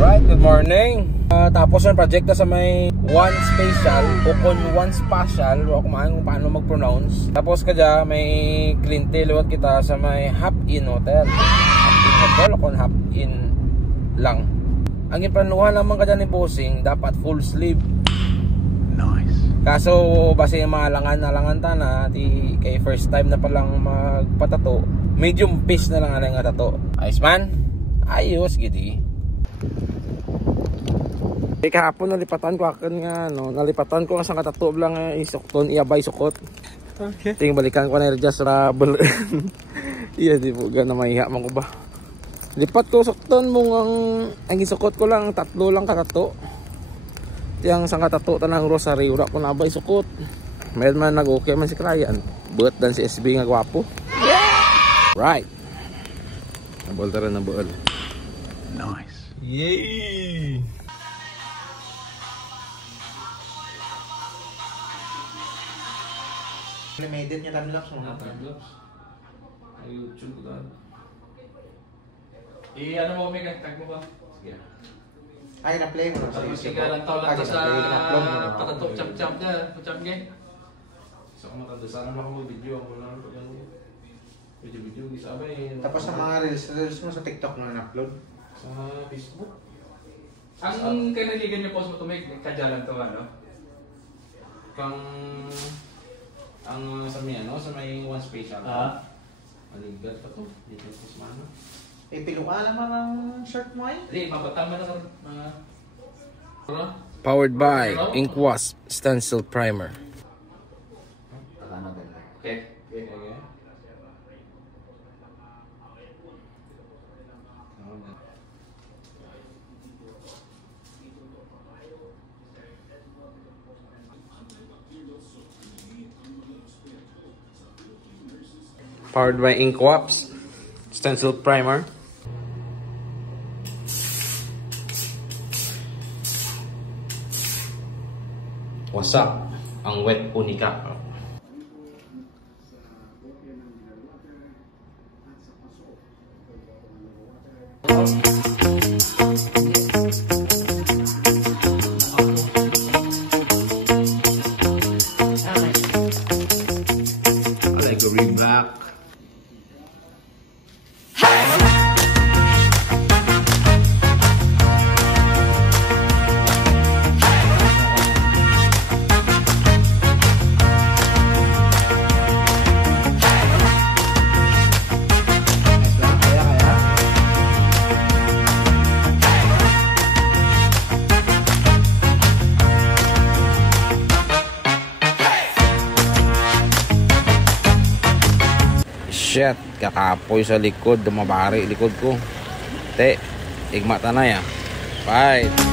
Alright, good morning. Tapos yung project na sa may One Spatial o kung One Spatial o kumain kung paano mag-pronounce. Tapos kadya may klinte luwat kita sa may Hop-In Hotel. Hop-In Hotel o kung Hop-In lang. Ang iplanuhan naman kadya ni bossing dapat full sleeve. Nice. Kaso base maalangan ta na di kay first time na palang magpatato. Medium piece na lang nga tato. Ayos man. Ayos gidi. Kahapon nalipatan ko akin nga nalipatan ko sa katato lang isukton iabay sukot. Okay. Ting balikan ko na just rubble. Iya di po gana mahiha man ko ba. Lipat ko sukton mo ang isukot ko lang tatlo lang katato. Tiyang sa katato tanang rosary ura ko nabay sukot. May man nag-okay man si client. But dan si SB nga gwapo. Yeah! Right. Nabol tara na buol. Nice. Yay! Limited niya time-lapse mo. Time-lapse. Ay, YouTube ko doon. Ano mo kami tag mo ba? Sige. Ay, na-play mo. Sige lang tao lang sa patatok cham-cham na. Cham game. So, kung matanda sana lang ako mag-video ako lang. Video-video, gisabay. Tapos sa mga reels mo sa TikTok mo na-upload? Sa Facebook. Ang kaniligan niyo post mo tumig, kadyalan to ano? Kang ang sa may One Spatial. Maligat pa to. Dito sa mano. Eh, pilo ka naman ang shirt mo ay? Hindi, mabatama na mga... Powered by Ink Wasp Stencil Primer. Okay. Powered by Ink Wasp Stencil Primer. Wasak ang wet unika. I like a reback. Shit, kakapoy sa likod, dumabari likod ko. Te, igmata na ya. Bye.